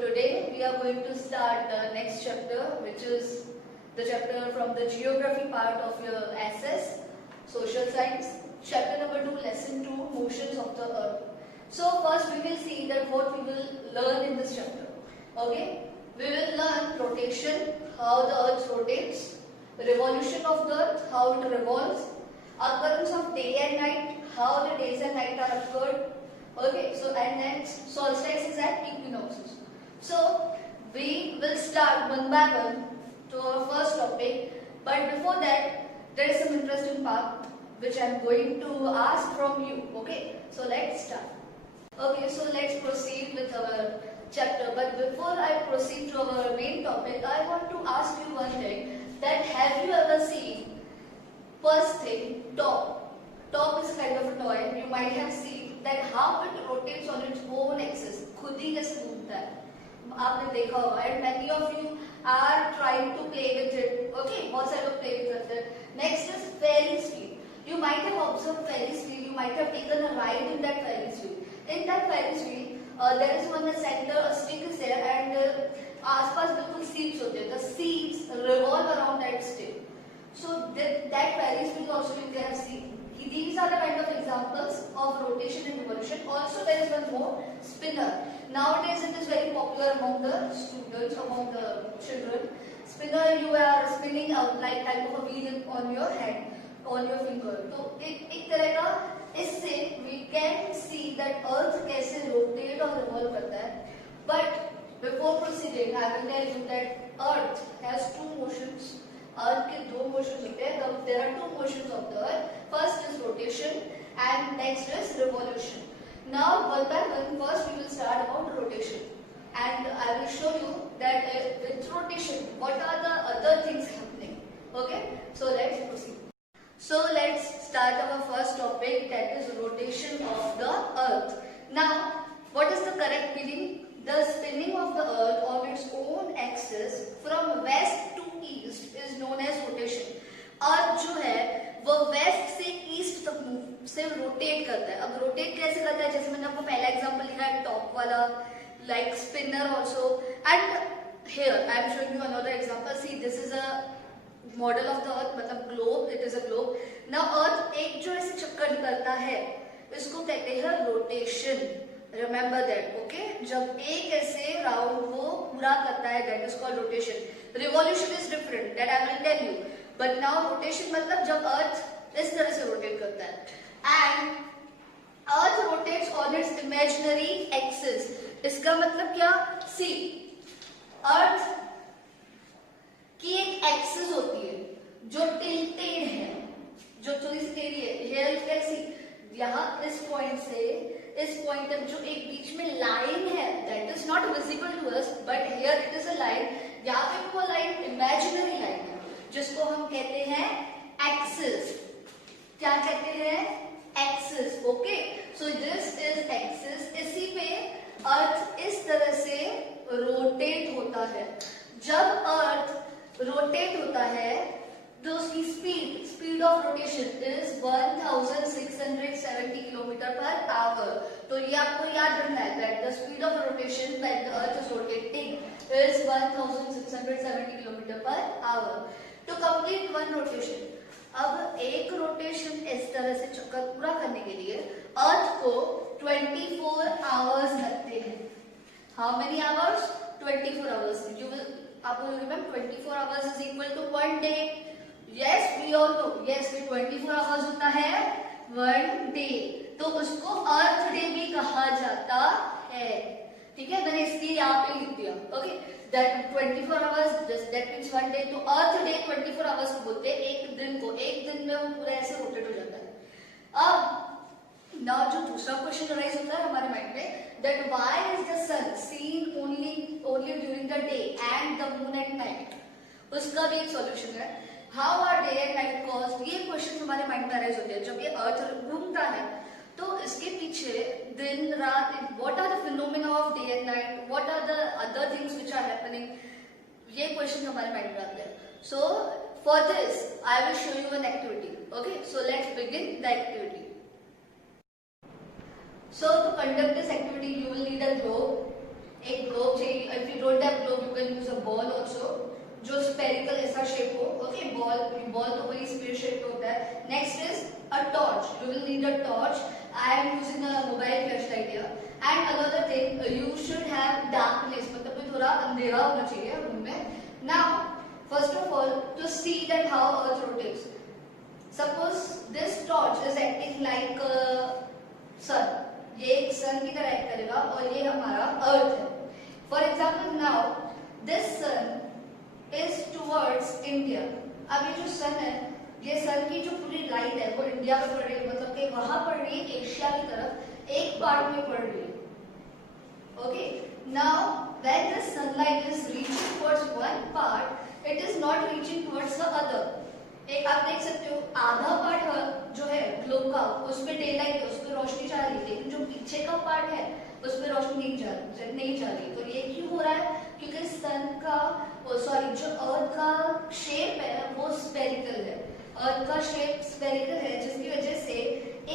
today we are going to start the next chapter, which is the chapter from the geography part of your SS, social science, chapter number 2, lesson 2, motions of the earth. So first we will see that what we will learn in this chapter. Okay, we will learn rotation, how the earth rotates, revolution of the earth, how it revolves, occurrence of day and night, how the days and night are occurred. Okay, so and next solstices and equinoxes. So we will start one by one to our first topic. But before that, there is some interesting part which I am going to ask from you. Okay, so let's start. Okay, so let's proceed with our chapter. But before I proceed to our main topic, I want to ask you one thing. That have you ever seen? First thing, top. Top is kind of a toy. You might have seen that how it rotates on its own axis. खुद ही कैसे घूमता है आपने देखा होगा. And many of you are trying to play with it. Okay, बहुत सारे लोग play with it. Next is Ferris wheel. You might have observed Ferris wheel. You might have taken a ride in that Ferris wheel. In that Ferris wheel, there is one center, a stick is there, and आसपास बिल्कुल seats होते हैं. The seats revolve around that stick. So that Ferris wheel also you can see. These are the kind of examples of rotation and revolution. Also there is one more, spinner. Nowadays it is very popular among the students, among the children. Spinner, you are spinning a like type of a wheel on your hand, on your finger. तो एक तरह का इससे we can see that earth कैसे rotate और revolve करता है. But before proceeding, I will tell you that earth has two motions. Earth के दो motions होते हैं. There are two motions of the earth. First is rotation and next is revolution. Now one by one, first we will start about rotation, and I will show you that with rotation what are the other things happening. Okay, so let's proceed. So let's start our first topic, that is rotation of the earth. Now what is the correct meaning? The spinning of the earth on its own axis from west to east is known as rotation. अर्थ जो है वो waste से east तक से rotate करता है. अब rotate कैसे करता है, जैसे मैंने आपको पहला एग्जांपल दिया है टॉप वाला, like spinner also. And here I am showing you another example. See this is a model of the earth, मतलब globe. It is a globe. Now earth एक जो ऐसे चक्कर निकलता है इसको कहते हैं रोटेशन. Remember that. ओके, जब एक ऐसे राउंड को पूरा करता है that is called rotation. Revolution is different, that I will tell you. But now rotation मतलब जब अर्थ इस तरह से रोटेट करता है. And earth rotates on its imaginary axis. इसका मतलब क्या? सी, अर्थ की एक एक्सिस होती है जो टिल्टेड है, जो थोड़ी सी टेढ़ी है. हियर यू कैन सी, यहाँ इस पॉइंट से इस पॉइंट तक जो एक बीच में लाइन है that is not visible to us, but here it is a line. यहाँ पे वो लाइन इमेजिनरी लाइन है जिसको हम कहते हैं एक्सिस. क्या कहते हैं? Axis. Okay, so this is axis. इसी पे अर्थ इस तरह से रोटेट होता है. जब अर्थ रोटेट होता है तो उसकी speed of rotation is 1670 kilometre per hour. तो ये आपको याद रखना है that the speed of rotation when the earth is rotating is 1670 kilometre per hour. To complete one rotation, अब एक रोटेशन इस तरह से चक्कर पूरा करने के लिए अर्थ को 24 आवर्स लगते हैं. How many hours? 24 hours. You will आपको remember 24 hours is equal to 1 day. Yes, we all know. Yes, 24 hours होता है 1 डे. तो उसको अर्थ डे भी कहा जाता है. ठीक है, मैंने इसलिए यहाँ पे लिख दिया. Okay, that 24 hours that means 1 day. तो अर्थ डे 24 आवर्स को बोलते हैं एक दिन को. एक दिन में वो पूरा ऐसे रोटेट हो जाता है. अब ना जो दूसरा क्वेश्चन राइज होता है हमारे माइंड में, that why is the sun seen only during the day and the moon at night. उसका भी एक सॉल्यूशन है. How are day and night caused. ये क्वेश्चन हमारे माइंड में राइज होते हैं जब ये अर्थ घूमता है. तो इसके पीछे दिन रात, what are the phenomena of day and night, what are the other things which are happening, ये क्वेश्चन हमारे माइंड में आते हैं. So for this I will show you an activity. Okay, so let's begin the activity. So to conduct this activity you will need a globe, एक globe चाहिए. If you don't have globe you can use a ball also, जो spherical ऐसा shape हो. Okay, ball तो वही sphere shape में होता है. Next is a torch. You will need a torch. I am using a mobile flash light here. And another thing, you should have darkness, मतलब कि थोड़ा अंधेरा होना चाहिए रूम में. Now first of all, to see that how earth rotates, suppose this torch is acting like sun. ये एक सन की तरह एक्ट करेगा और ये हमारा अर्थ है. For example, now this sun is towards India. अब ये जो सन है, ये सन की जो पूरी लाइट है वो इंडिया में पड़ रही है, मतलब कि वहां पड़ रही है एशिया की तरफ, एक पार्ट में पड़ रही है. Okay, now when the sunlight is reaching towards one part, it is not reaching towards the other. एक आप देख सकते हो, आधा पार्ट जो है ग्लोब का, उसमें डे लाइट है, उसमें रोशनी जा रही है, लेकिन जो पीछे का पार्ट है उसमें रोशनी नहीं जा रही. तो ये क्यों हो रहा है? क्योंकि सन का जो अर्थ का शेप है वो स्फेरिकल है. अर्थ का शेप स्फेरिकल है, जिसकी वजह से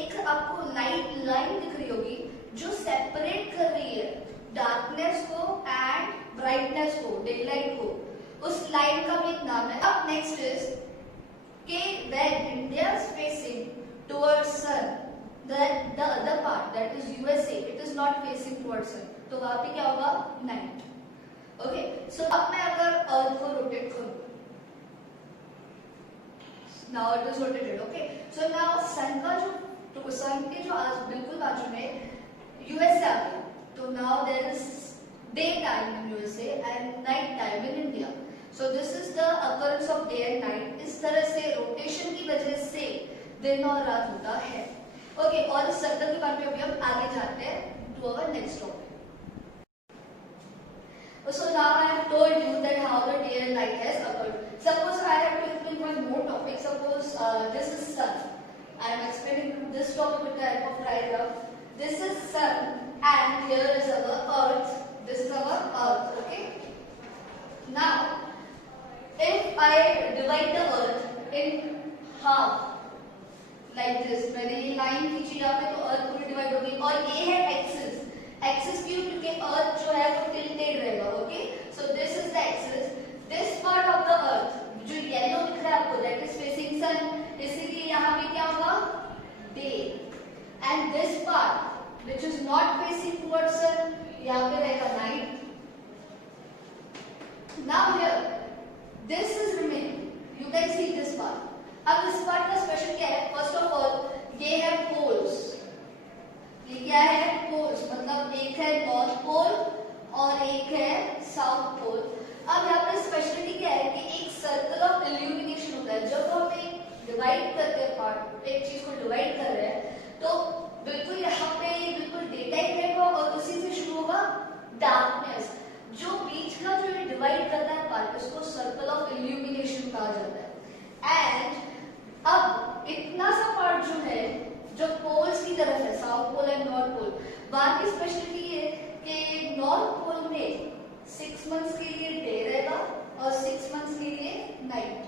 एक आपको लाइट लाइन दिख रही होगी जो सेपरेट कर रही है डार्कनेस को एंड ब्राइटनेस को, डे लाइट को. उस लाइन का भी एक नाम है. अब नेक्स्ट इज कि when India is facing towards sun, that the other part, that is USA, it is not facing towards sun. तो वहाँ पे क्या होगा? नाइट. ओके, सो अब मैं अगर अर्थ को रोटेट करूँ, now it is rotated. Okay, so now sun का जो सन के जो बिल्कुल बाजू में यूएसए आ गया, तो now there is day time in USA and night time in India. So this is the occurrence of day and night. इस तरह से रोटेशन की वजह से दिन और रात होता है. ओके, और इस सर्कल के बारे में अभी हम आगे जाते हैं to our next topic. So now I have told you that how the day and night has occurred. Suppose I have to explain one more topic. Suppose this is sun. I am explaining this topic with the help of diagram. This is sun and here is our earth. This is our earth. Okay. Now if I divide the earth in half like this, मैंने ये line खींची यहाँ पे, तो अर्थ पूरी divide होगी. और ये है एक्सिस. एक्सिस क्यों? क्योंकि अर्थ जो है वो टिल्टेड रहेगा. Okay, so this is the axis. This part of the अर्थ जो येलो दिख रहा है आपको, दैट इज फेसिंग सन, इसीलिए यहाँ पे क्या होगा? Day. And this part which is not facing towards sun, यहाँ पे रहेगा night. Now here this is remaining. You can see this part. अब इस पार्ट का स्पेशल क्या है? फर्स्ट ऑफ ऑल ये है पोल्स. ये क्या है? पोल्स. मतलब एक है नॉर्थ पोल और एक है साउथ पोल. अब यहाँ पर स्पेशलिटी क्या है कि एक सर्कल ऑफ इल्यूमिनेशन होता है. जब हम एक डिवाइड करते हैं पार्ट, एक चीज को डिवाइड कर रहे हैं, तो बिल्कुल यहाँ पे बिल्कुल डे टाइम रहेगा और उसी से शुरू होगा डार्कनेस. जो बीच का जो डिवाइड करता है पार्ट, उसको सर्कल ऑफ इल्यूमिनेशन कहा जाता है. एंड अब इतना सा पार्ट जो है जो पोल्स की तरफ है, south pole and north pole, वहां की स्पेशलिटी है कि नॉर्थ पोल में 6 मंथ्स के लिए डे रहेगा और 6 मंथ्स के लिए नाइट,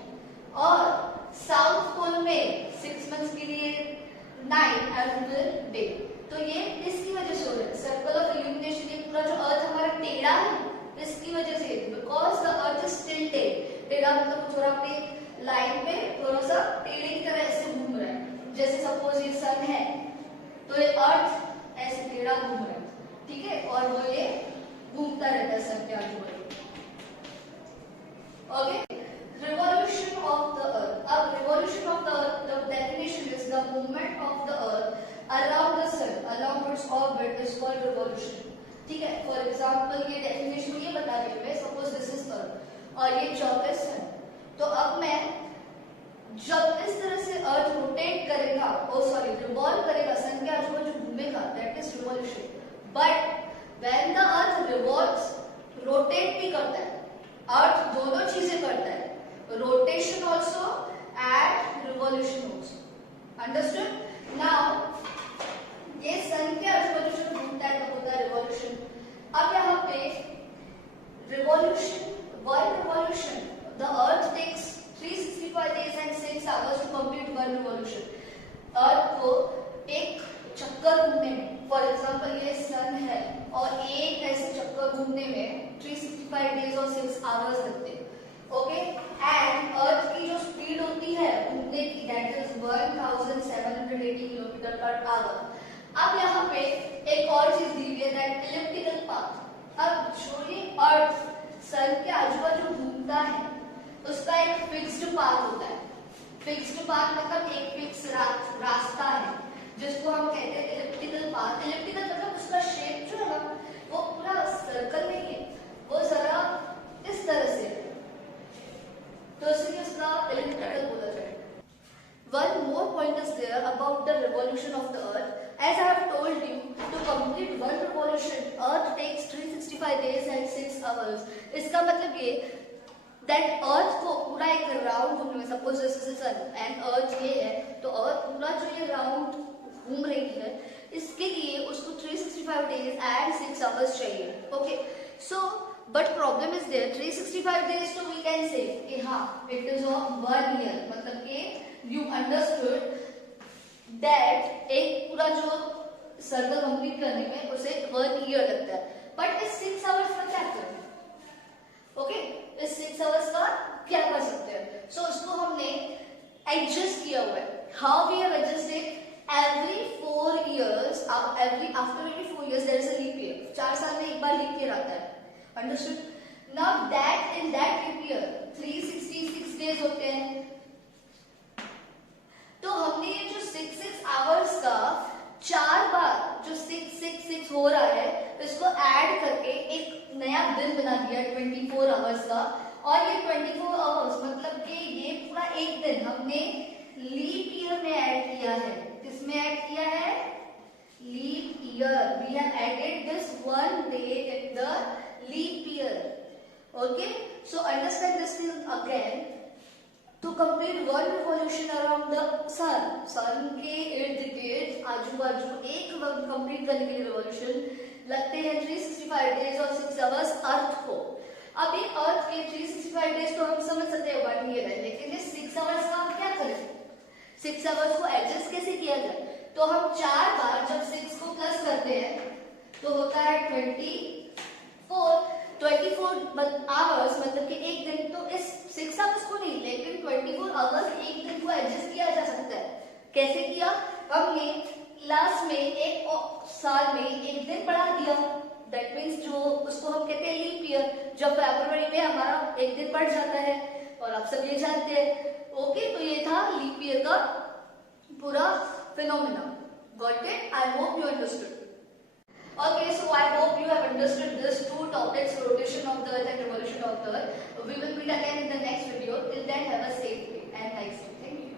और साउथ पोल में 6 मंथ्स के लिए नाइट एंड फिर डे. तो ये इसकी वजह से हो रहा है सर्कल ऑफ इल्यूमिनेशन. ये पूरा जो अर्थ हमारा टेढ़ा है, इसकी वजह से, because the earth is tilted. टेढ़ा मतलब थोड़ा अपने लाइन पे थोड़ा सा टेढ़े की तरह ऐसे घूम रहा है. जैसे सपोज ये सन है, तो ये अर्थ ऐसे टेढ़ा घूम रहा है. ठीक है, और वो ये घूमता रहता है सन के आजू बाजू. Okay, revolution of the earth. अब revolution of the earth, the definition is the movement of the earth around the sun along its orbit is called revolution. ठीक है, फॉर एग्जाम्पल ये डेफिनेशन ये बता रही हूँ मैं. सपोज दिस इज अर्थ और ये चौबीस है, तो अब मैं जब इस तरह से अर्थ रोटेट करेगा, रिवॉल्व करेगा, सन के आजू बाजू घूमेगा, that is revolution. But when the earth revolves, rotate भी करता है, अर्थ दोनों चीजें करता है, rotation also and revolution also. Understood? Now ये सन के आजू बाजू जो घूमता है तब होता है रिवॉल्यूशन. अब यहाँ पे revolution, one revolution, the earth takes 365 days and 6 hours to complete one revolution. Earth को एक चक्कर घूमने में, फॉर एग्जाम्पल ये सन है और एक ऐसे चक्कर घूमने में 365 डेज और 6 आवर्स लगते हैं, ओके। एंड अर्थ की जो स्पीड होती है घूमने की, that is 1780 kilometre per our. अब यहाँ पे एक और चीज दी गई है, दैट इलिप्टिकल पाथ। अब जो ये अर्थ सन के आजू बाजू घूमता है उसका एक फिक्स्ड पाथ होता है। फिक्स्ड पाथ मतलब एक फिक्स रास्ता है जिसको हम कहते हैं इलिप्टिकल पाथ। इलिप्टिकल मतलब उसका शेप जो है ना वो पूरा सर्कल नहीं है, वो जरा इस तरह से, तो इसलिए उसका इलिप्टिकल बोला जाए। One more point is there about the revolution of the Earth. As I have told you, to complete one revolution, Earth takes 365 days and 6 hours. इसका मतलब ये that Earth को पूरा एक राउंड घूमने में, suppose this is sun and Earth ये है, तो Earth पूरा जो ये राउंड घूम रही है इसके लिए उसको 365 days and 6 hours चाहिए, okay? So but problem is there, 365 days तो we can say कि हाँ it is of 1 year, मतलब कि you understood that एक पूरा जो सर्कल कंप्लीट करने में उसे 1 year लगता है, बट इस 6 आवर्स का क्या करें, ओके? इस 6 आवर्स का क्या कर सकते हैं? सो उसको हमने एडजस्ट किया हुआ है। How we have adjusted, every 4 years, after every 4 years there is a leap year. 4 साल में एक बार लीप ईयर आता है, understood? Now that in that leap year 366 days होते हैं, तो हमने ये जो 6 आवर्स का 4 बार जो 6 हो रहा है इसको ऐड करके एक नया दिन बना दिया 24 आवर्स का। और ये 24 आवर्स मतलब कि ये पूरा एक दिन हमने लीप ईयर में ऐड किया है। किसमें ऐड किया है? Leap year. We have added this 1 day in the leap year, okay? So understand this thing again. To complete one revolution around the sun, sun के इर्द गिर्द आजू बाजू एक कंप्लीट करने के लिए revolution लगते हैं 365 days और 6 hours अर्थ को। अब ये अर्थ के 365 days तो हम समझ सकते हैं 1 year है, लेकिन ये 6 hours का हम क्या करें? 6 hours को एडजस्ट कैसे किया जाए? तो हम 4 बार जब 6 को प्लस करते हैं तो होता है 24 आवर्स मतलब कि एक दिन। तो इस 6 आवर्स को नहीं लेकिन 24 आवर्स एक दिन को एडजस्ट किया जा सकता है। कैसे किया? हमने लास्ट में एक साल में एक दिन बढ़ा दिया, दैट मीन्स जो उसको हम कहते हैं लीप ईयर। जब फरवरी में हमारा एक दिन बढ़ जाता है और आप सब ये जानते हैं, ओके? तो ये था लीप ईयर का पूरा phenomena. Got it? I hope you understood. Okay, so I hope you have understood these 2 topics, rotation of the Earth and revolution of the Earth. We will meet again in the next video. Till then, have a safe day and nice day. Thank you.